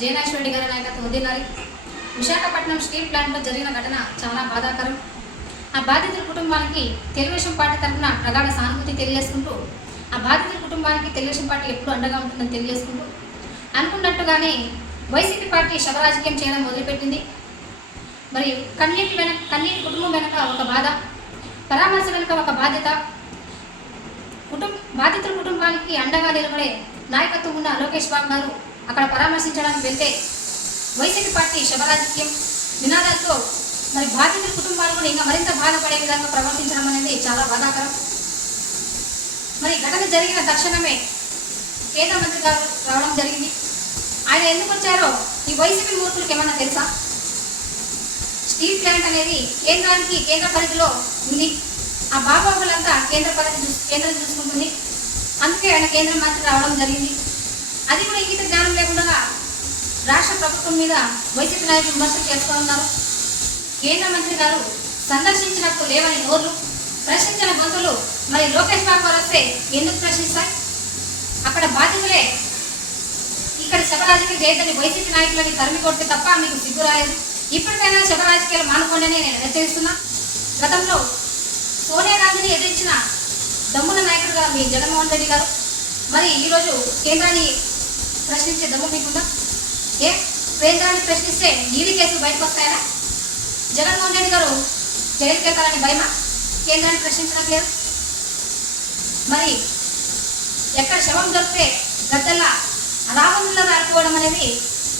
జయనాశ్వర రెడ్డి గారి నాయకత్వం వదిలాలి. విశాఖపట్నం స్టీల్ ప్లాంట్లో జరిగిన ఘటన చాలా బాధాకరం. ఆ బాధితుల కుటుంబానికి తెలుగుదేశం పార్టీ తరఫున ప్రగాఢ సానుభూతి తెలియజేసుకుంటూ, ఆ బాధితుల కుటుంబానికి తెలుగుదేశం పార్టీ ఎప్పుడు అండగా ఉంటుందని తెలియజేసుకుంటూ, అనుకున్నట్టుగానే వైసీపీ పార్టీ శవరాజకీయం చేయడం మొదలుపెట్టింది. మరి కన్నీటి కుటుంబం వెనక ఒక బాధ, పరామర్శ వెనుక ఒక బాధ్యత. బాధితుల కుటుంబానికి అండగా నిలబడే నాయకత్వం ఉన్న లోకేష్ బాబు గారు అక్కడ పరామర్శించడానికి వెళ్తే వైసీపీ పార్టీ శవరాజకీయం నినాదాలతో మరి బాధితుల కుటుంబాలు కూడా ఇంకా మరింత బాధపడే విధంగా ప్రవర్తించడం అనేది చాలా బాధాకరం. మరి ఘటన జరిగిన తక్షణమే కేంద్ర మంత్రి గారు రావడం జరిగింది. ఆయన ఎందుకు వచ్చారో ఈ వైసీపీ మూర్ఖులకు ఏమన్నా తెలుసా? స్టీల్ ప్లాంట్ అనేది కేంద్ర పరిధిలో ఉంది. ఆ బాబాబులంతా కేంద్రం చూసుకుంటుంది. అందుకే ఆయన కేంద్ర మంత్రి రావడం జరిగింది. అది కూడా ఇంగిత జ్ఞానం లేకుండా రాష్ట్ర ప్రభుత్వం మీద వైసీపీ నాయకులు విమర్శలు చేస్తూ ఉన్నారు. కేంద్ర మంత్రి గారు సందర్శించినప్పుడు లేవని నోర్లు, ప్రశ్నించిన గొంతులు మరి లోకేష్ బాబు గారు వస్తే ఎందుకు ప్రశ్నిస్తాయి? అక్కడ బాధ్యతలే ఇక్కడ శబరాజకీయం చేయదని వైసీపీ నాయకులని తరిమి కొడితే తప్ప మీకు సిగ్గు రాలేదు. ఇప్పటికైనా శబరాజకీయాలు మానుకోండి నేను హెచ్చరిస్తున్నా. గతంలో సోనియా గాంధీని ఎదిరించిన దమ్ముల నాయకుడుగా మీ జగన్మోహన్ రెడ్డి గారు మరి ఈరోజు కేంద్రాన్ని ప్రశ్నించే దమ్ము మీకుందా? కేంద్రాన్ని ప్రశ్నిస్తే ఈడీ కేసులు బయటకు వస్తాయనా? జగన్మోహన్ రెడ్డి గారు జైలుకి వెళ్తారని భయమా? కేంద్రాన్ని ప్రశ్నించడం లేదు. మరి ఎక్కడ శవం దొరికితే గద్దల్లా రావణుల్లో రాకపోవడం అనేది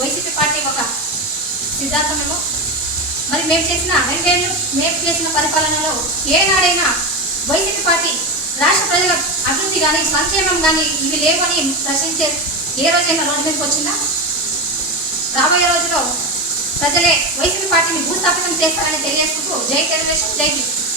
వైసీపీ పార్టీ ఒక సిద్ధాంతమేమో. మరి మేము చేసిన పరిపాలనలో ఏనాడైనా వైసీపీ పార్టీ రాష్ట్ర ప్రజల అభివృద్ధి కానీ సంక్షేమం కానీ ఇవి లేవని ప్రశ్నించే ఏ రోజైనా రోడ్డు మీదకి వచ్చిందా? రాబోయే రోజుల్లో ప్రజలే వైసీపీ పార్టీని భూస్థాపితం చేస్తారని తెలియజేసుకుంటూ జై తెలుగుదేశం, జై